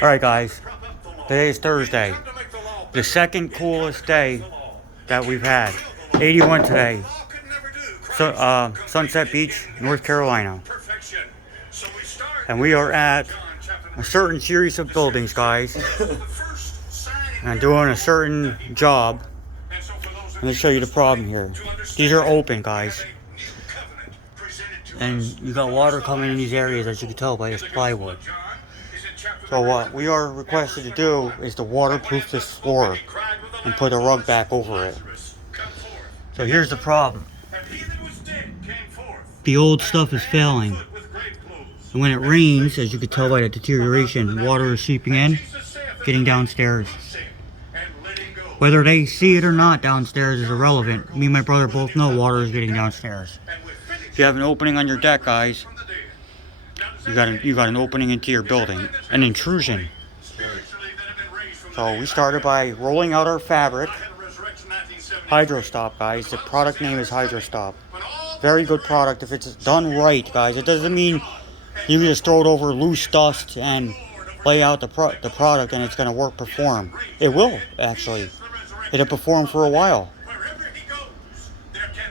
Alright guys, today is Thursday, the second coolest day that we've had. 81 today. So, Sunset Beach, North Carolina. And we are at a certain series of buildings, guys. And doing a certain job. Let me show you the problem here. These are open, guys. And you got water coming in these areas, as you can tell by this plywood. So what we are requested to do is to waterproof this floor and put a rug back over it. So here's the problem. The old stuff is failing. And when it rains, as you can tell by the deterioration, water is seeping in, getting downstairs. Whether they see it or not downstairs is irrelevant. Me and my brother both know water is getting downstairs. If you have an opening on your deck, guys, you got an opening into your building, an intrusion. So we started by rolling out our fabric. Hydrostop, guys. The product name is Hydrostop. Very good product if it's done right, guys. It doesn't mean you can just throw it over loose dust and lay out the product and it's going to perform. It will, actually. It'll perform for a while.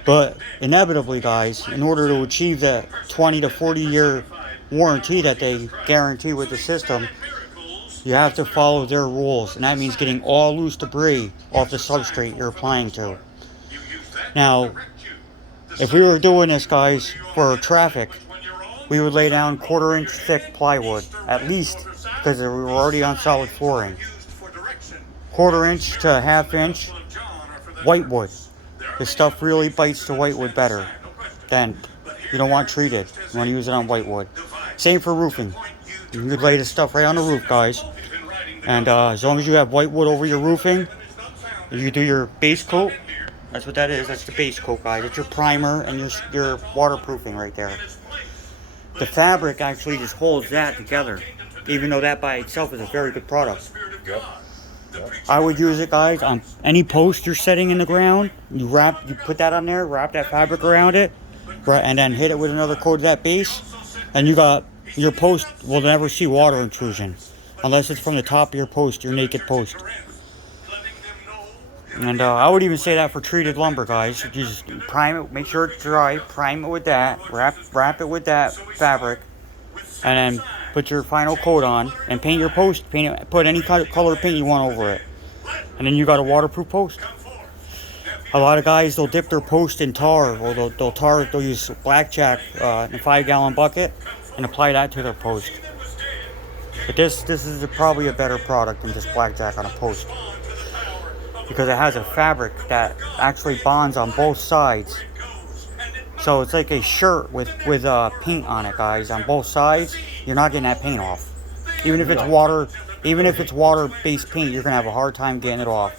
But inevitably, guys, in order to achieve that 20 to 40 year warranty that they guarantee with the system, you have to follow their rules, and that means getting all loose debris off the substrate you're applying to. Now, if we were doing this, guys, for traffic, we would lay down 1/4 inch thick plywood, at least, because we were already on solid flooring. 1/4 inch to 1/2 inch whitewood. This stuff really bites the whitewood better than, you don't want treated. You want to use it on whitewood. Same for roofing. You could lay this stuff right on the roof, guys. And as long as you have whitewood over your roofing, you do your base coat. That's what that is. That's the base coat, guys. It's your primer and your waterproofing right there. The fabric actually just holds that together, even though that by itself is a very good product. Yep. I would use it, guys, on any post you're setting in the ground. You put that on there, wrap that fabric around it, and then hit it with another coat of that base, and you got your post will never see water intrusion unless it's from the top of your post, your naked post. And I would even say that for treated lumber, guys. You just prime it, make sure it's dry, prime it with that, wrap it with that fabric, and then put your final coat on and paint your post. Put any color paint you want over it, and then you got a waterproof post. A lot of guys, they'll dip their post in tar, or they'll use blackjack in a 5-gallon bucket and apply that to their post. But this is probably a better product than just blackjack on a post, because it has a fabric that actually bonds on both sides. So it's like a shirt with paint on it, guys. On both sides, you're not getting that paint off. Even if it's water-based paint, you're gonna have a hard time getting it off.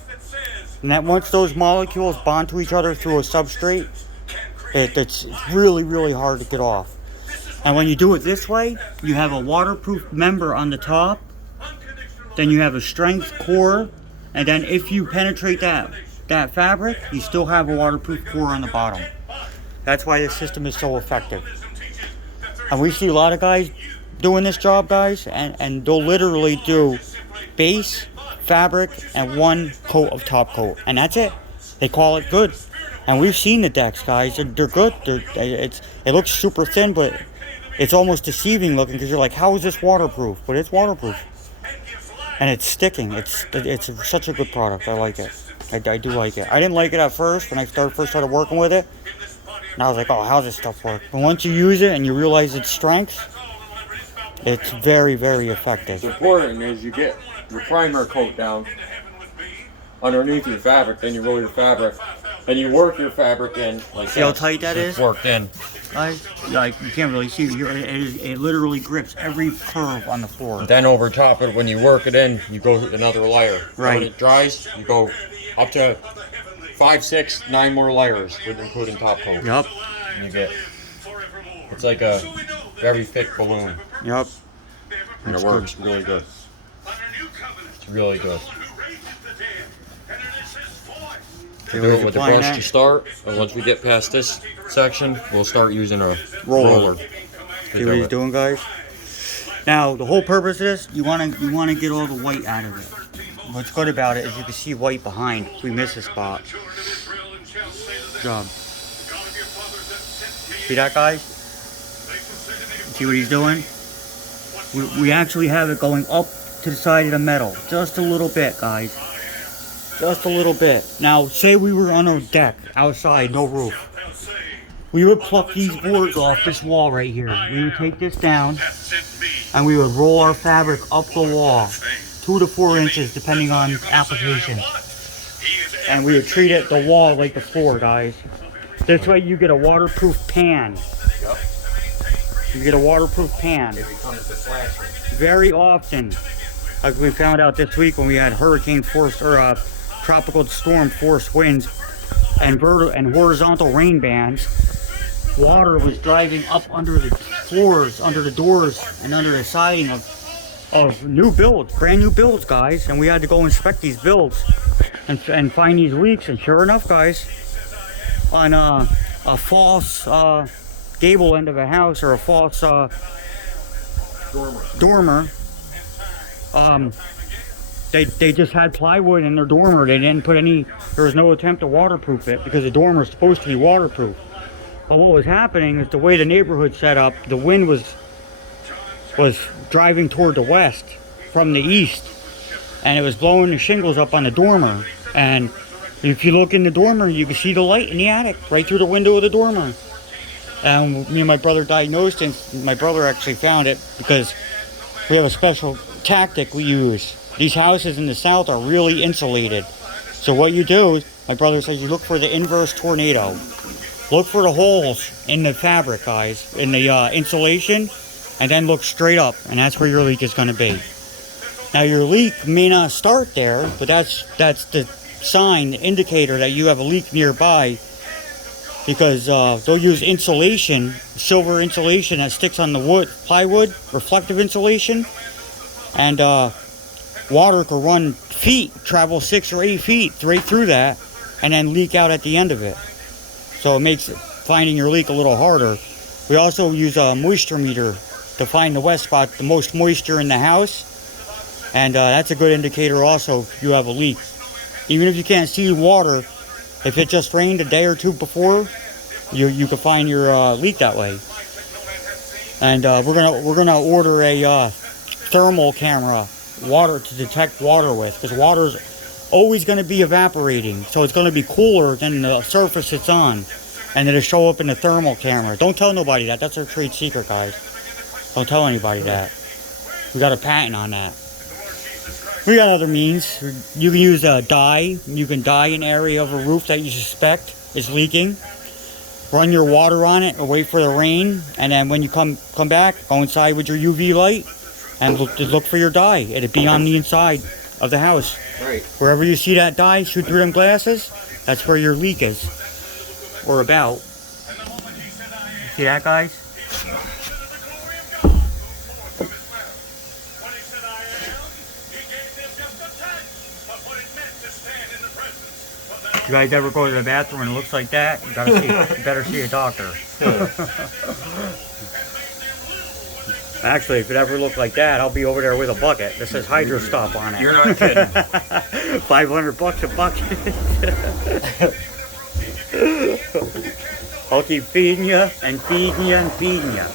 And that once those molecules bond to each other through a substrate, it's really, really hard to get off. And when you do it this way, you have a waterproof member on the top, then you have a strength core, and then if you penetrate that fabric, you still have a waterproof core on the bottom. That's why this system is so effective. And we see a lot of guys doing this job, guys, and they'll literally do base, fabric, and one coat of top coat, and that's it. They call it good. And we've seen the decks, guys. They're good. It looks super thin, but it's almost deceiving looking, because you're like, how is this waterproof? But it's waterproof, and it's sticking. It's such a good product. I like it. I do like it. I didn't like it at first when I first started working with it, and I was like, oh, how's this stuff work? But once you use it and you realize its strength, it's very, very effective. What's important is you get your primer coat down underneath your fabric, then you roll your fabric, and you work your fabric in. Like see how tight that is? It's worked in. Like you can't really see it. It literally grips every curve on the floor. Then over top of it, when you work it in, you go another layer. Right. When it dries, you go up to 5, 6, 9 more layers, including top coat. Yep. And you get, it's like a very thick balloon. Yep. And it works really good. It's really good. Do it with the brush to start, and once we get past this section, we'll start using a roller. See what he's doing, guys? Now, the whole purpose of this, you wanna get all the white out of it. What's good about it is you can see white behind if we miss a spot. Good job. See that, guys? See what he's doing? We actually have it going up to the side of the metal. Just a little bit, guys. Just a little bit. Now, say we were on a deck, outside, no roof. We would pluck these boards off this wall right here. We would take this down, and we would roll our fabric up the wall, 2 to 4 inches, depending on application. And we would treat it the wall like the floor, guys. This way you get a waterproof pan. Yep. You get a waterproof pan. It becomes the slasher. Very often, like we found out this week when we had hurricane force or tropical storm force winds and horizontal rain bands, water was driving up under the floors, under the doors, and under the siding of new builds, brand new builds, guys. And we had to go inspect these builds and find these leaks. And sure enough, guys, on a false gable end of a house or a false dormer, they just had plywood in their dormer. They didn't put any, there was no attempt to waterproof it because the dormer is supposed to be waterproof. But what was happening is the way the neighborhood set up, the wind was driving toward the west from the east, and it was blowing the shingles up on the dormer. And if you look in the dormer, you can see the light in the attic right through the window of the dormer. And me and my brother diagnosed it. My brother actually found it because we have a special tactic we use. These houses in the south are really insulated. So what you do, my brother says, you look for the inverse tornado. Look for the holes in the fabric, guys, in the insulation, and then look straight up, and that's where your leak is going to be. Now, your leak may not start there, but that's the sign, the indicator that you have a leak nearby, because they'll use insulation, silver insulation that sticks on the wood, plywood, reflective insulation, and water could run feet, travel 6 or 8 feet right through that, and then leak out at the end of it. So it makes finding your leak a little harder. We also use a moisture meter to find the wet spot, the most moisture in the house. And that's a good indicator also if you have a leak. Even if you can't see water, if it just rained a day or two before, you can find your leak that way. And we're gonna order a thermal camera, water to detect water with, because water's always going to be evaporating, so it's going to be cooler than the surface it's on, and it'll show up in the thermal camera. Don't tell nobody that. That's our trade secret, guys. Don't tell anybody that. We got a patent on that. We got other means. You can use a dye. You can dye an area of a roof that you suspect is leaking. Run your water on it or wait for the rain, and then when you come back, go inside with your UV light and look for your dye. It'll be on the inside of the house. Right. Wherever you see that dye shoot through them glasses, that's where your leak is. Or about. See that, guys? If you guys ever go to the bathroom and it looks like that, you better see a doctor. Actually, if it ever looked like that, I'll be over there with a bucket. This says Hydrostop on it. You're not kidding. $500 a bucket. I'll keep feeding you and feeding you and feeding you.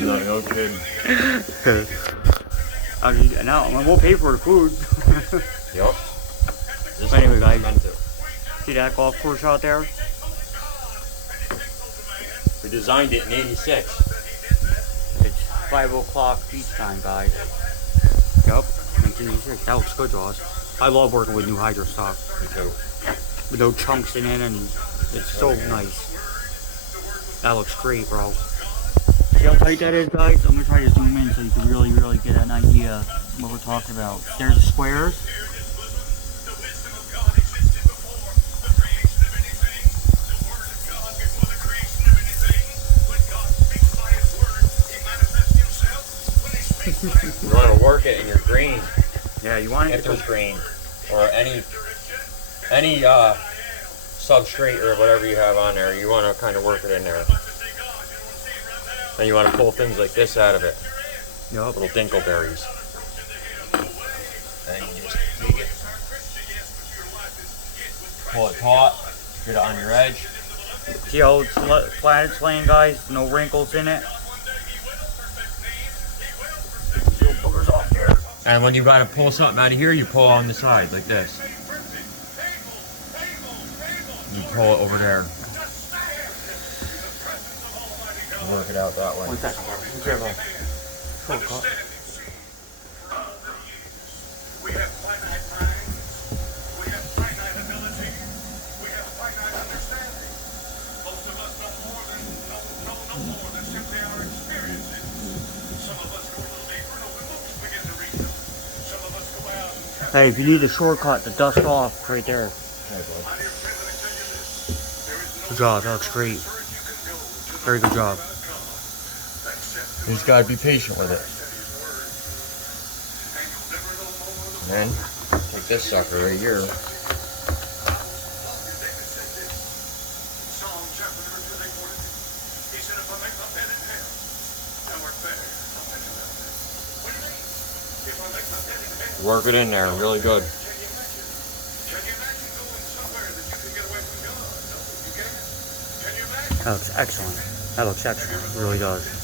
No kidding. Now, we'll pay for the food. Yep. But anyway, guys, see that golf course out there? We designed it in '86. 5 o'clock beach time, guys. Yup, 1986. That looks good, Ross. I love working with new Hydrostop. Me too. With no chunks in it, and it's so nice. That looks great, bro. See how tight that is, guys? I'm gonna try to zoom in so you can really, really get an idea of what we're talking about. There's the squares. You want to work it in your green. Yeah, you want it. If there's green or any substrate or whatever you have on there, you want to kind of work it in there. And you want to pull things like this out of it. Yup. Little dinkleberries. And you just take it, pull it taut, get it on your edge. See how it's flat it's laying, guys? No wrinkles in it. Little boogers off there. And when you gotta pull something out of here, you pull on the side like this. You pull it over there. Work it out that way. One second, bro. We grab a shortcut. We have finite mind, we have finite ability, we have finite understanding. Most of us know more than simply our experiences. Some of us go a little deeper and open books begin to read them. Some of us go out and tap. Hey, if you need a shortcut to dust off, it's right there. Good job. That looks great. Very good job. You just gotta be patient with it. And then take this sucker right here. Work it in there really good. That looks excellent. That looks excellent. It really does.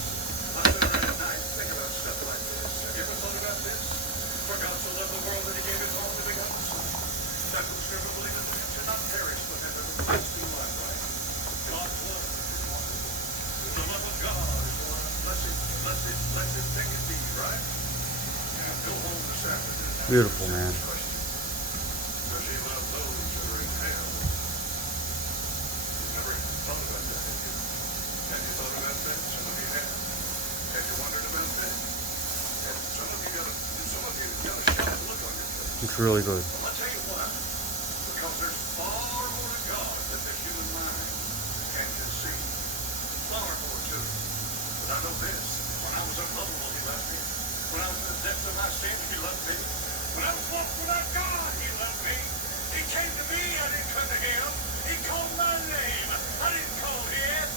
Beautiful, man. It's really good. I'll tell you why. Because there's far more to God than the human mind can conceive. Far more to it. But I know this. When I was unlovable, He loved me. When I was in the depths of my sin, He loved me. When I was walking without God, He loved me. He came to me, I didn't come to Him. He called my name, I didn't call His.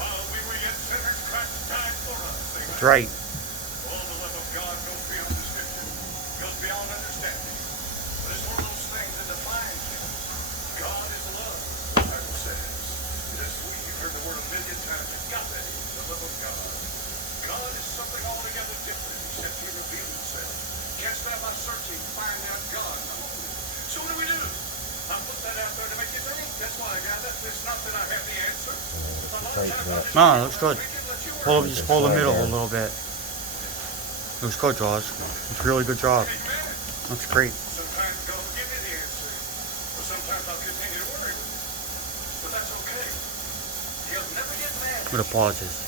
While we were yet sinners, Christ died for us. That's right. Oh, the love of God goes beyond description, goes beyond understanding. But it's one of those things that defines Him. God is love, the Bible says. Yes, you've heard the word a million times. Agape, the love of God. God is something altogether different except He revealed Himself. Cast out my searching, find out God. So what do? I put that out there to make you think. That's why I got it. It's not that I have the answer. No, it looks good. Just pull the middle a little bit. Looks good, Jaws. It's a really good job. Looks great. Sometimes God will give me the answer. Or sometimes I'll continue to worry. But that's okay. He'll never get mad. I'm gonna pause this.